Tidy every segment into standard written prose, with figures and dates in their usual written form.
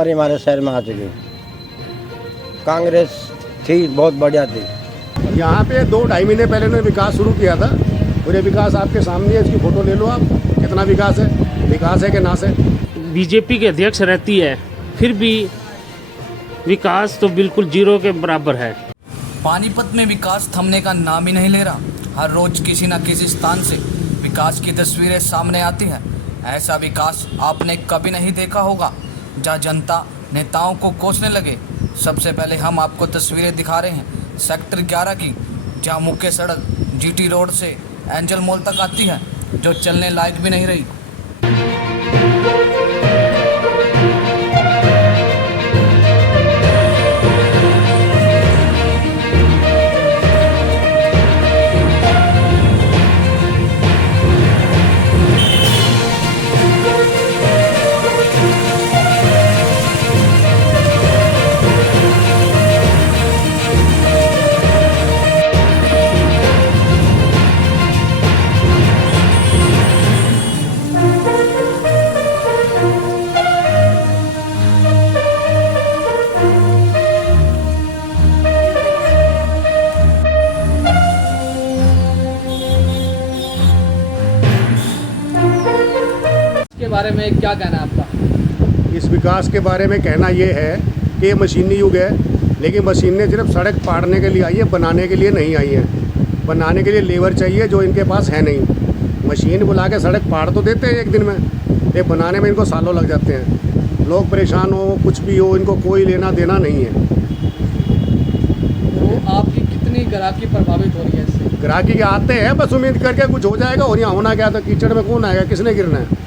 महामारी हमारे शहर में आ चुकी। कांग्रेस थी, बहुत बढ़िया थी। यहाँ पे 2-2.5 महीने पहले उन्होंने विकास शुरू किया था और ये विकास आपके सामने है। इसकी फ़ोटो ले लो आप, कितना विकास है कि नाश है। बीजेपी के अध्यक्ष रहती है, फिर भी विकास तो बिल्कुल जीरो के बराबर है। पानीपत में विकास थमने का नाम ही नहीं ले रहा। हर रोज किसी न किसी स्थान से विकास की तस्वीरें सामने आती हैं। ऐसा विकास आपने कभी नहीं देखा होगा, जहाँ जनता नेताओं को कोसने लगे। सबसे पहले हम आपको तस्वीरें दिखा रहे हैं सेक्टर 11 की, जहाँ मुख्य सड़क जीटी रोड से एंजल मॉल तक आती है, जो चलने लायक भी नहीं रही। के बारे में क्या कहना है आपका? इस विकास के बारे में कहना ये है कि ये मशीनी युग है, लेकिन मशीनें सिर्फ सड़क पाड़ने के लिए आई है, बनाने के लिए नहीं आई हैं। बनाने के लिए लेबर चाहिए जो इनके पास है नहीं। मशीन बुला के सड़क पाड़ तो देते हैं एक दिन में, ये बनाने में इनको सालों लग जाते हैं। लोग परेशान हो, कुछ भी हो, इनको कोई लेना देना नहीं है। तो आपकी कितनी ग्राहकी प्रभावित हो रही है इससे? ग्राहकी आते हैं बस उम्मीद करके कुछ हो जाएगा, और यहाँ होना क्या था, कीचड़ में कौन आएगा, किसने गिरना है।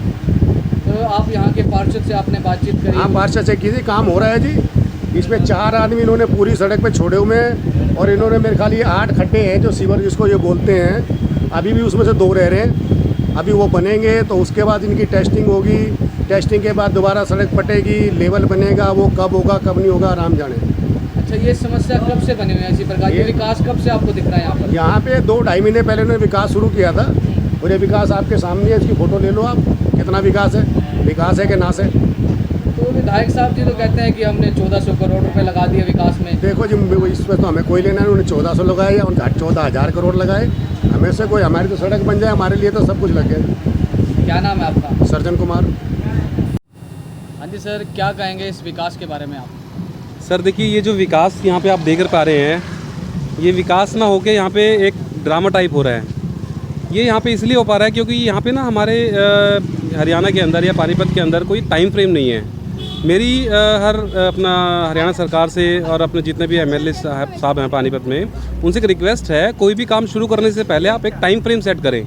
तो आप यहाँ के पार्षद से आपने बातचीत करी? हाँ, पार्षद से किसी काम हो रहा है जी। इसमें 4 आदमी इन्होंने पूरी सड़क पे छोड़े हुए हैं, और इन्होंने मेरे ख्याल ये 8 खड्डे हैं जो सीवर जिसको ये बोलते हैं। अभी भी उसमें से 2 रह रहे हैं। अभी वो बनेंगे तो उसके बाद इनकी टेस्टिंग होगी। टेस्टिंग के बाद दोबारा सड़क पटेगी, लेवल बनेगा। वो कब होगा कब नहीं होगा राम जाने। अच्छा, ये समस्या कब से बनी हुई है इसी प्रकार? ये विकास कब से आपको दिख रहा है यहाँ पर? यहाँ पे 2-2.5 महीने पहले उन्होंने विकास शुरू किया था, और ये विकास आपके सामने है। इसकी फ़ोटो ले लो आप, कितना विकास है कि नाश है। तो विधायक साहब जी तो कहते हैं कि हमने 1400 करोड़ रुपए लगा दिए विकास में। देखो जी, इस पर तो हमें कोई लेना नहीं। उन्होंने 1400 लगाए या 14,000 करोड़ लगाए, हमें से कोई, हमारी तो सड़क बन जाए, हमारे लिए तो सब कुछ लग गया। क्या नाम है आपका? सर्जन कुमार। हाँ जी सर, क्या कहेंगे इस विकास के बारे में आप? सर देखिए, ये जो विकास यहाँ पे आप देख पा रहे हैं, ये विकास ना होके यहाँ पे एक ड्रामा टाइप हो रहा है। ये यहाँ पे इसलिए हो पा रहा है क्योंकि यहाँ पे ना हमारे हरियाणा के अंदर या पानीपत के अंदर कोई टाइम फ्रेम नहीं है। मेरी हर अपना हरियाणा सरकार से और अपने जितने भी एमएलए साहब हैं पानीपत में, उनसे एक रिक्वेस्ट है, कोई भी काम शुरू करने से पहले आप एक टाइम फ्रेम सेट करें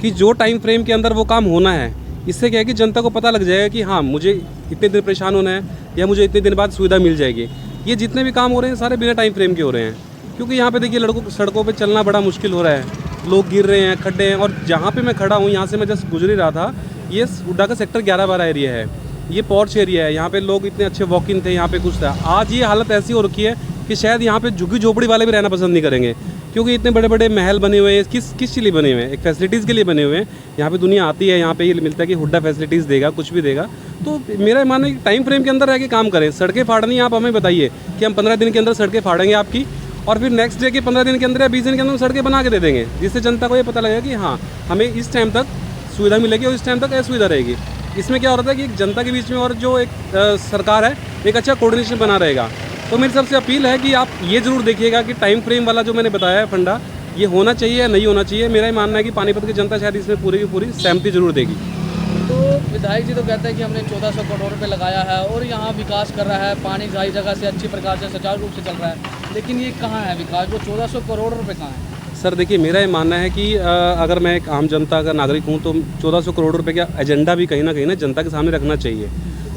कि जो टाइम फ्रेम के अंदर वो काम होना है। इससे क्या है कि जनता को पता लग जाएगा कि हाँ, मुझे इतने दिन परेशान होना है या मुझे इतने दिन बाद सुविधा मिल जाएगी। ये जितने भी काम हो रहे हैं सारे बिना टाइम फ्रेम के हो रहे हैं, क्योंकि यहाँ पे देखिए लड़कों को सड़कों पे चलना बड़ा मुश्किल हो रहा है। लोग गिर रहे हैं, खड्डे हैं। और जहाँ पे मैं खड़ा हूँ, यहाँ से मैं जस्ट गुजर ही रहा था, ये हुड्डा का सेक्टर 11-12 एरिया है। ये पॉर्च एरिया है। यहाँ पे लोग इतने अच्छे वॉक इन थे, यहाँ पे कुछ था। आज ये हालत ऐसी हो रखी है कि शायद यहाँ पे झुग्गी झोपड़ी वाले भी रहना पसंद नहीं करेंगे, क्योंकि इतने बड़े बड़े महल बने हुए हैं। किस के लिए बने हुए हैं? एक फैसिलिटीज़ के लिए बने हुए हैं। यहाँ पे दुनिया आती है, यहाँ पे ये मिलता है कि हुड्डा फैसिलिटीज़ देगा, कुछ भी देगा। तो मेरा मानना है कि टाइम फ्रेम के अंदर रह के काम करें। सड़कें फाड़नी आप हमें बताइए कि हम 15 दिन के अंदर सड़कें फाड़ेंगे आपकी, और फिर नेक्स्ट डे के 15 दिन के अंदर या 20 दिन के अंदर सड़कें बना के दे देंगे, जिससे जनता को ये पता लगेगा कि हाँ, हमें इस टाइम तक सुविधा मिलेगी और इस टाइम तक असुविधा रहेगी। इसमें क्या हो रहा है कि एक जनता के बीच में और जो एक सरकार है, एक अच्छा कोऑर्डिनेशन बना रहेगा। तो मेरी सबसे अपील है कि आप ये ज़रूर देखिएगा कि टाइम फ्रेम वाला जो मैंने बताया है फंडा, ये होना चाहिए या नहीं होना चाहिए। मेरा ही मानना है कि पानीपत की जनता शायद इसमें पूरी की पूरी सहमति जरूर देगी। तो विधायक जी तो कहते हैं कि हमने 1400 करोड़ रुपए लगाया है और यहाँ विकास कर रहा है, पानी हर जगह से अच्छी प्रकार से सुचारू रूप से चल रहा है, लेकिन ये कहाँ है विकास? वो 1400 करोड़ रुपए कहाँ है? सर देखिए, मेरा ये मानना है कि अगर मैं एक आम जनता का नागरिक हूँ तो 1400 करोड़ रुपए का एजेंडा भी कहीं ना जनता के सामने रखना चाहिए।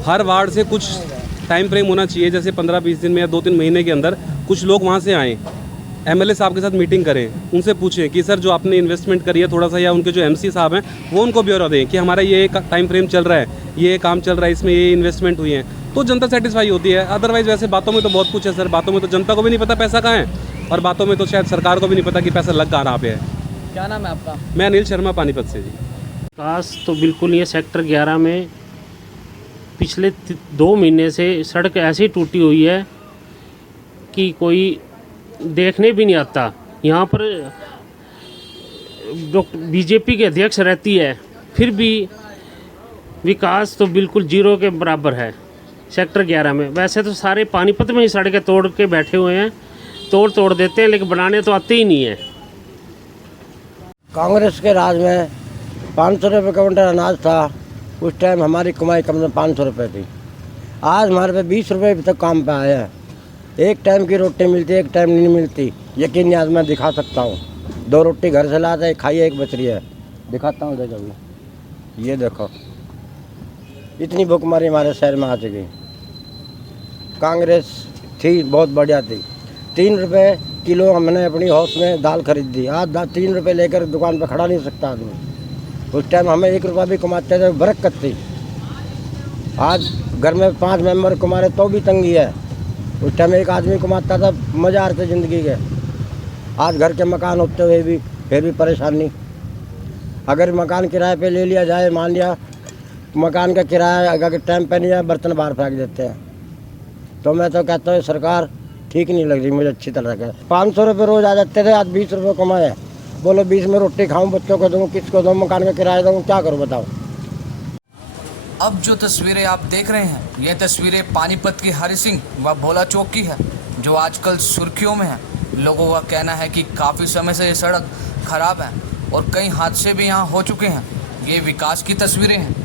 हर वार्ड से कुछ टाइम फ्रेम होना चाहिए, जैसे 15-20 दिन में या 2-3 महीने के अंदर कुछ लोग वहाँ से आएँ, एमएलए साहब के साथ मीटिंग करें, उनसे पूछें कि सर जो आपने इन्वेस्टमेंट करी है थोड़ा सा, या उनके जो एमसी साहब हैं वो उनको ब्यौरा दें कि हमारा ये टाइम फ्रेम चल रहा है, ये काम चल रहा है, इसमें ये इन्वेस्टमेंट हुई है, तो जनता सेटिस्फाई होती है। अदरवाइज़ वैसे बातों में तो बहुत कुछ है सर, बातों में तो जनता को भी नहीं पता पैसा कहाँ है, और बातों में तो शायद सरकार को भी नहीं पता कि पैसा लग कहाँ पे है। क्या नाम है आपका? मैं अनिल शर्मा, पानीपत से जी। विकास तो बिल्कुल ये सेक्टर 11 में पिछले 2 महीने से सड़क ऐसी टूटी हुई है कि कोई देखने भी नहीं आता। यहाँ पर बीजेपी के अध्यक्ष रहती है, फिर भी विकास तो बिल्कुल जीरो के बराबर है सेक्टर 11 में। वैसे तो सारे पानीपत में ही सड़कें तोड़ के बैठे हुए हैं, तोड़ देते हैं, लेकिन बनाने तो आते ही नहीं है। कांग्रेस के राज में 500 रुपये क्विंटल अनाज था। उस टाइम हमारी कमाई कम से 500 रुपये थी। आज हमारे पे 20 रुपये तक काम पे आए हैं। एक टाइम की रोटी मिलती है, एक टाइम नहीं मिलती। यकीन नहीं, आज मैं दिखा सकता हूँ। 2 रोटी घर से लाते हैं, खाइए, एक बच रही है। दिखाता हूँ, देखो, ये देखो, इतनी भूखमरी हमारे शहर में आ चुकी। कांग्रेस थी, बहुत बढ़िया थी। 3 रुपये किलो हमने अपनी हाउस में दाल खरीद दी। आज 3 रुपये लेकर दुकान पर खड़ा नहीं सकता आदमी। उस टाइम हमें 1 रुपया भी कमाते थे, बरकत थी। आज घर में 5 मेंबर कमा रहे तो भी तंगी है। उस टाइम एक आदमी कमाता था, मज़ा आते ज़िंदगी के। आज घर के मकान होते हुए भी फिर भी परेशानी। अगर मकान किराए पे ले लिया जाए, मान लिया मकान का किराया अगर टाइम पे नहीं आया, बर्तन बाहर फेंक देते हैं। तो मैं तो कहता हूँ सरकार ठीक नहीं लग रही मुझे अच्छी तरह का। 500 रुपये रोज़ आ जाते थे, आज 20 रुपये कमाए। बोलो 20 में रोटी खाऊं, बच्चों को दूँ, किसको दूँ, मकान का किराया दूँ, क्या करूँ बताओ। अब जो तस्वीरें आप देख रहे हैं, ये तस्वीरें पानीपत की हरि सिंह व भोला चौक की है, जो आजकल सुर्खियों में है। लोगों का कहना है कि काफ़ी समय से ये सड़क खराब है और कई हादसे भी यहाँ हो चुके हैं। ये विकास की तस्वीरें हैं।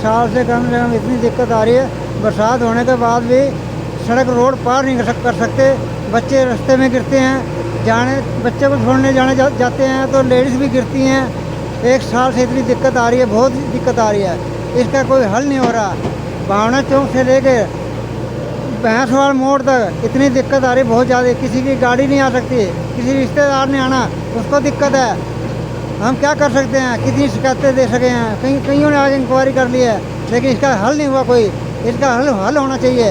साल से कम इतनी दिक्कत आ रही है। बरसात होने के बाद भी सड़क रोड पार नहीं कर सकते। बच्चे रास्ते में गिरते हैं, बच्चे को छोड़ने जाते हैं तो लेडीज़ भी गिरती हैं। 1 साल से इतनी दिक्कत आ रही है, बहुत दिक्कत आ रही है। इसका कोई हल नहीं हो रहा। भावना चौक से लेके भैंसवाल मोड़ तक इतनी दिक्कत आ रही है, बहुत ज़्यादा। किसी की गाड़ी नहीं आ सकती, किसी रिश्तेदार ने आना उसको दिक्कत है। हम क्या कर सकते हैं, कितनी शिकायतें दे सके हैं, कईयों ने आगे इंक्वायरी कर ली है, लेकिन इसका हल नहीं हुआ कोई। इसका हल होना चाहिए।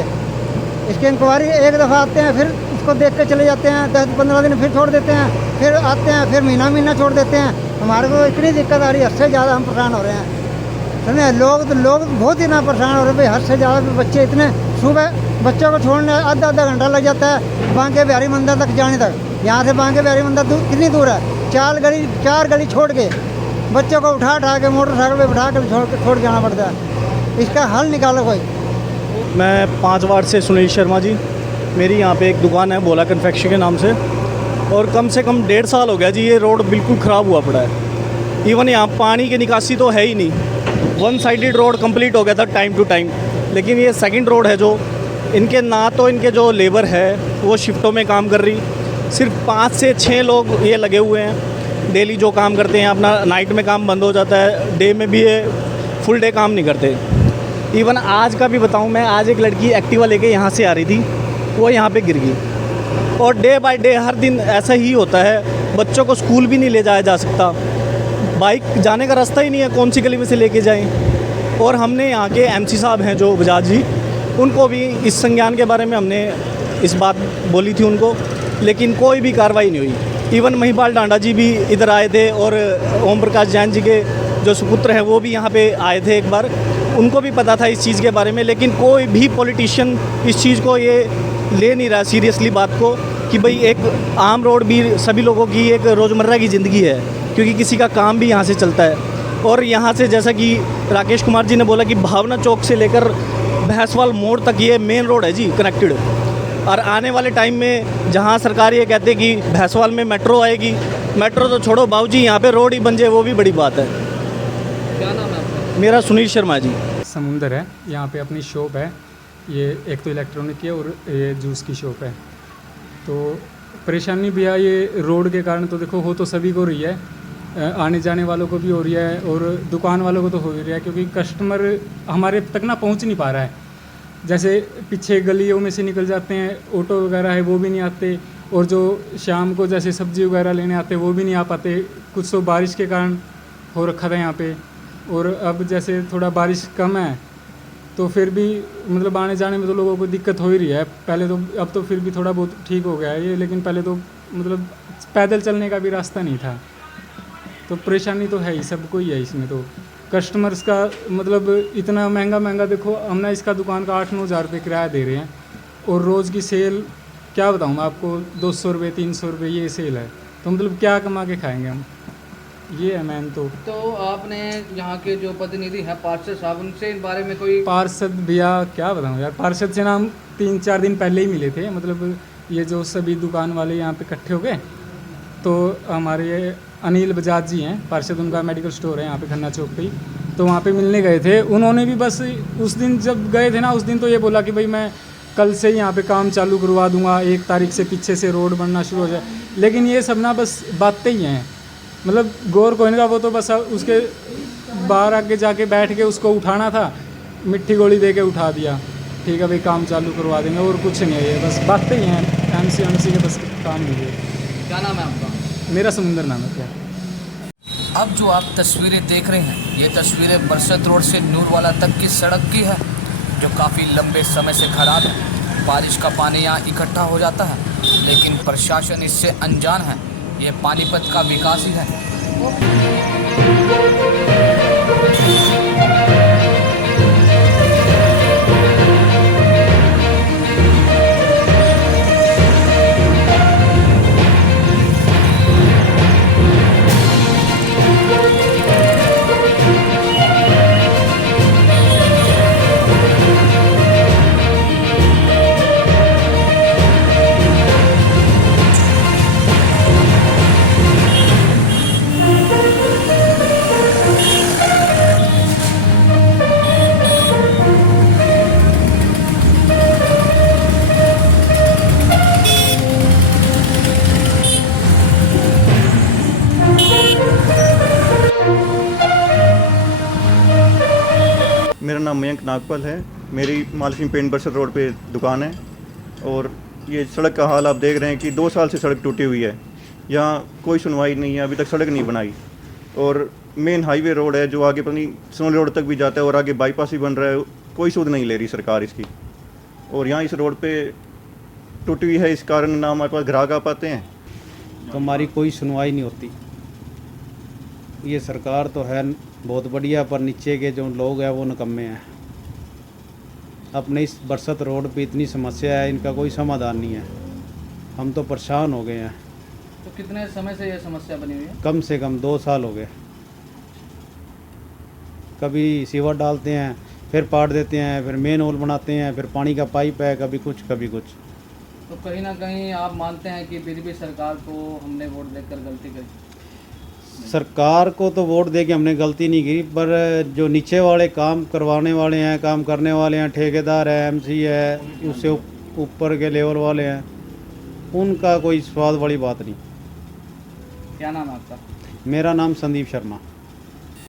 इसकी इंक्वायरी एक दफ़ा आते हैं, फिर उसको देख के चले जाते हैं, 10-15 दिन फिर छोड़ देते हैं, फिर आते हैं, फिर महीना छोड़ देते हैं। हमारे को इतनी दिक्कत आ रही है, हद से ज़्यादा हम परेशान हो रहे हैं। समझे, लोग बहुत ही ना परेशान हो रहे हैं भाई, हद से ज़्यादा। बच्चे इतने, सुबह बच्चों को छोड़ने आधा घंटा लग जाता है बांके बिहारी मंदिर तक जाने तक। यहाँ से बांके बिहारी मंदिर कितनी दूर है? 4 गली छोड़ के बच्चों को उठा के मोटरसाइकिल पे बिठा कर छोड़ जाना पड़ता है। इसका हल निकालो कोई। मैं 5 वार्ड से सुनील शर्मा जी। मेरी यहाँ पे एक दुकान है भोला कन्फेक्शन के नाम से, और कम से कम 1.5 साल हो गया जी ये रोड बिल्कुल ख़राब हुआ पड़ा है। इवन यहाँ पानी की निकासी तो है ही नहीं। 1 साइडेड रोड कंप्लीट हो गया था टाइम टू टाइम, लेकिन ये सेकंड रोड है जो इनके, ना तो इनके जो लेबर है वो शिफ्टों में काम कर रही, सिर्फ 5 से 6 लोग ये लगे हुए हैं डेली जो काम करते हैं। अपना नाइट में काम बंद हो जाता है, डे में भी ये फुल डे काम नहीं करते। इवन आज का भी बताऊं, मैं आज एक लड़की एक्टिवा लेके यहाँ से आ रही थी, वो यहाँ पे गिर गई। और डे बाय डे हर दिन ऐसा ही होता है। बच्चों को स्कूल भी नहीं ले जाया जा सकता, बाइक जाने का रास्ता ही नहीं है, कौन सी गली में से लेके जाएं। और हमने यहाँ के एमसी साहब हैं जो बजाज जी, उनको भी इस संज्ञान के बारे में हमने इस बात बोली थी उनको, लेकिन कोई भी कार्रवाई नहीं हुई। इवन महिपाल डांडा जी भी इधर आए थे, और ओम प्रकाश जैन जी के जो सुपुत्र हैं वो भी यहाँ पे आए थे एक बार, उनको भी पता था इस चीज़ के बारे में। लेकिन कोई भी पॉलिटिशियन इस चीज़ को ये ले नहीं रहा सीरियसली बात को, कि भाई एक आम रोड भी सभी लोगों की एक रोज़मर्रा की ज़िंदगी है, क्योंकि किसी का काम भी यहाँ से चलता है। और यहाँ से जैसा कि राकेश कुमार जी ने बोला कि भावना चौक से लेकर भैंसवाल मोड़ तक ये मेन रोड है जी कनेक्टेड। और आने वाले टाइम में जहाँ सरकार ये कहते हैं कि भैंसवाल में मेट्रो आएगी, मेट्रो तो छोड़ो बाबूजी, यहाँ पे रोड ही बन जाए वो भी बड़ी बात है। क्या नाम है आपका? मेरा सुनील शर्मा जी। समुंदर है, यहाँ पे अपनी शॉप है। ये एक तो इलेक्ट्रॉनिक की है और ये जूस की शॉप है। तो परेशानी भैया ये रोड के कारण तो देखो हो तो सभी को रही है, आने जाने वालों को भी हो रही है और दुकान वालों को तो हो ही रहा है, क्योंकि कस्टमर हमारे तक ना पहुँच नहीं पा रहा है। जैसे पीछे गलियों में से निकल जाते हैं, ऑटो वगैरह है वो भी नहीं आते, और जो शाम को जैसे सब्ज़ी वगैरह लेने आते हैं वो भी नहीं आ पाते। कुछ तो बारिश के कारण हो रखा था यहाँ पे, और अब जैसे थोड़ा बारिश कम है तो फिर भी मतलब आने जाने में तो लोगों को दिक्कत हो ही रही है। पहले तो, अब तो फिर भी थोड़ा बहुत ठीक हो गया है ये, लेकिन पहले तो मतलब पैदल चलने का भी रास्ता नहीं था। तो परेशानी तो है ही, सबको ही है इसमें। तो कस्टमर्स का मतलब इतना महंगा देखो, हम ना इसका दुकान का 8-9 हज़ार रुपये किराया दे रहे हैं, और रोज़ की सेल क्या बताऊँ मैं आपको, 200 रुपये 300 रुपये ये सेल है। तो मतलब क्या कमा के खाएंगे हम, ये है मैन। तो आपने यहाँ के जो प्रतिनिधि हैं पार्षद साहब, उनसे इस बारे में कोई? पार्षद भैया क्या बताऊँ यार, पार्षद से ना हम 3-4 दिन पहले ही मिले थे। मतलब ये जो सभी दुकान वाले यहाँ पे इकट्ठे हो गए, तो हमारे अनिल बजाज जी हैं पार्षद, उनका मेडिकल स्टोर है यहाँ पे खन्ना चौक पे ही, तो वहाँ पे मिलने गए थे। उन्होंने भी बस उस दिन जब गए थे ना, उस दिन तो ये बोला कि भाई मैं कल से यहाँ पे काम चालू करवा दूंगा, 1 तारीख से पीछे से रोड बनना शुरू हो जाए। लेकिन ये सब ना बस बातें ही हैं, मतलब गौर कोई नहीं का। वो तो बस उसके बाहर आके जाके बैठ के उसको उठाना था, मिट्टी गोली दे के उठा दिया, ठीक है भाई काम चालू करवा देंगे, और कुछ नहीं है, ये बस बातें ही हैं। एमसी के बस काम नहीं है। क्या नाम है आपका? मेरा समुंदर नाम है। क्या अब जो आप तस्वीरें देख रहे हैं, ये तस्वीरें बरसत रोड से नूरवाला तक की सड़क की है, जो काफ़ी लंबे समय से खराब है। बारिश का पानी यहाँ इकट्ठा हो जाता है, लेकिन प्रशासन इससे अनजान है। ये पानीपत का विकास ही है। मेरा नाम मयंक नागपाल है। मेरी महालक्ष्मी पेंट बरसत रोड पे दुकान है, और ये सड़क का हाल आप देख रहे हैं कि 2 साल से सड़क टूटी हुई है। यहाँ कोई सुनवाई नहीं है, अभी तक सड़क नहीं बनाई। और मेन हाईवे रोड है जो आगे पता सोनली रोड तक भी जाता है, और आगे बाईपास भी बन रहा है, कोई सूद नहीं ले रही सरकार इसकी। और यहाँ इस रोड पे टूटी हुई है, इस कारण ना हमारे पास ग्राहक आ पाते हैं। तो हमारी कोई सुनवाई नहीं होती। ये सरकार तो है बहुत बढ़िया, पर नीचे के जो लोग हैं वो निकम्मे हैं। अपने इस बरसत रोड पे इतनी समस्या है, इनका कोई समाधान नहीं है। हम तो परेशान हो गए हैं। तो कितने समय से ये समस्या बनी हुई है? कम से कम 2 साल हो गए। कभी सीवर डालते हैं, फिर पाट देते हैं, फिर मेन होल बनाते हैं, फिर पानी का पाइप है, कभी कुछ कभी कुछ। तो कहीं ना कहीं आप मानते हैं कि फिर भी सरकार को हमने वोट देकर गलती करी? सरकार को तो वोट दे के हमने गलती नहीं की, पर जो नीचे वाले काम करवाने वाले हैं, काम करने वाले हैं, ठेकेदार है, एमसी है, उससे ऊपर के लेवल वाले हैं, उनका कोई स्वाद वाली बात नहीं। क्या नाम है आपका? मेरा नाम संदीप शर्मा।